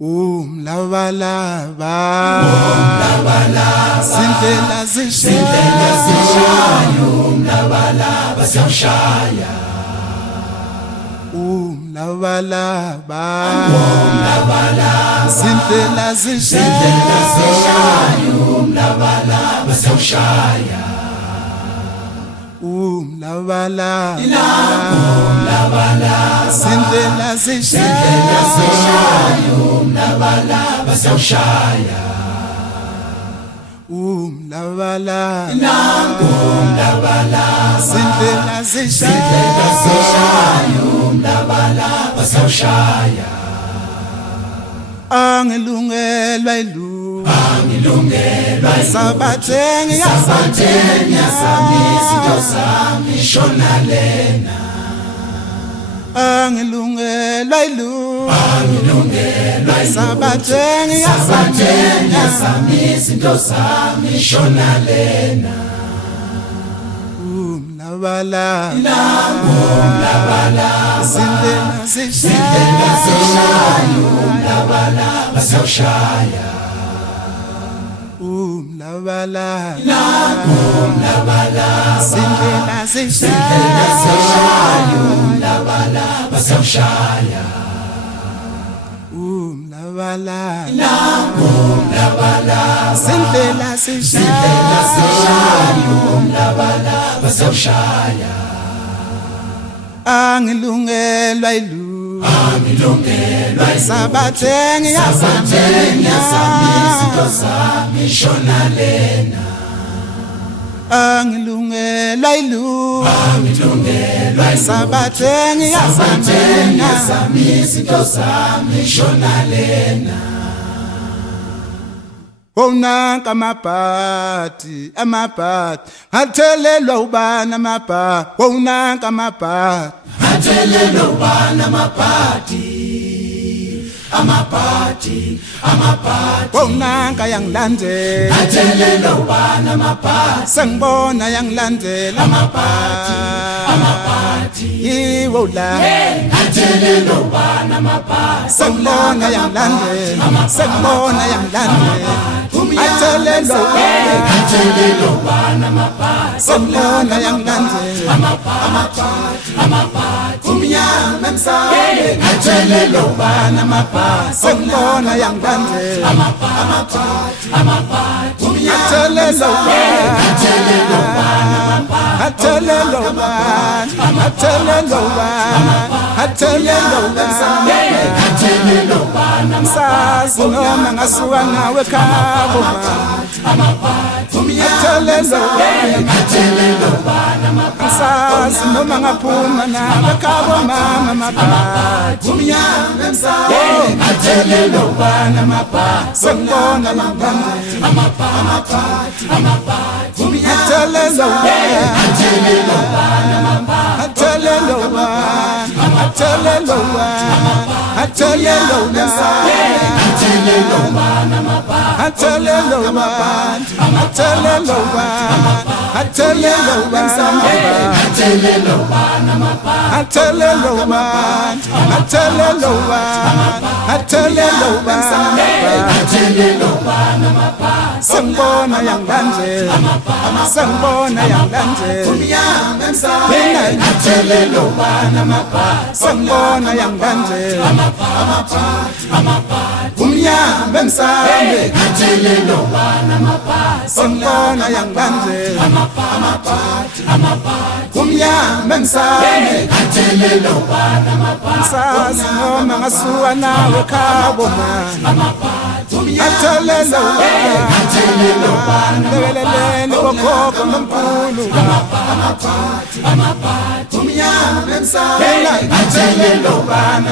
Umlabalaba Sindlela zishaya umlabalaba siyawushaya Umlabalaba Sindlela zishaya umlabalaba siyawushaya Umlabalaba Sindlela zishaya umlabalaba siyawushaya Umlabalaba Sindlela zishaya umlabalaba siyawushaya Angilungelwa ilu Sabathengi yasamisa into sami shona lena Angilungelwa ilu Sabathengi yasamisa into sami shona lena Umlabalaba Sindlela zishaya umlabalaba siyawushaya Umlabalaba Sindlela zishaya umlabalaba siyawushaya Umlabalaba Sindlela zishaya umlabalaba siyawushaya Angilungelwa ilu Sabathengi yasamisa into sami shona lena Angilungelwa ilu Sabathengi yasamisa into sami shona lena Wonanka amabhadi Athelelwa ubani amabhadi Wonanka amabhadi Athelelwa ubani amabhadi Wonanka yangilandela Athelelwa ubani amabhadi Sengibona yangilandela amabhadi Yiwo la Athelelwa ubani amabhadi Sengibona yangilandela Athelelwa ubani amabhadi Sengibona yangilandela amabhadi umnyama emsamo Athelelwa ubani amabhadi Sengibona yangilandela amabhadi Athelelwa ubani Sazi noma ngasuka nawe khabo Athelelwa ubani Sazi noma ngaphuma nawe khabo mama mabhadi umnyama emsamo Athelelwa ubani amabhadi Sengibona yangilandela amabhadi Athelelwa ubani Sengibona yangilandela Sengibona yangilandela umnyama emsamo Athelelwa ubani amabhadi Sengibona yangilandela umnyama emsamo Athelelwa ubani Sengibona yangilandela umnyama emsamo Athelelwa ubani Sazi noma ngasuka nawe khabo mama Athelelwa ubani Lekeleleni kokhokho nomkhulu umnyama emsamo Athelelwa ubani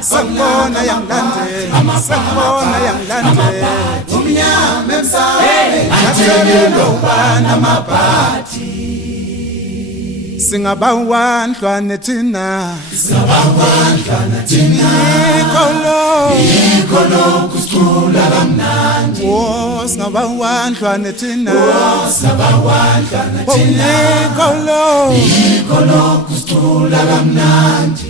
Sengibona yangilandela umnyama emsamo Athelelwa ubani amabhadi Singabawandlwane thina Yikho lokhu sicula kamnandi Singabawandlwane thina Singabawandlwane thina Yikho lokhu sicula kamnandi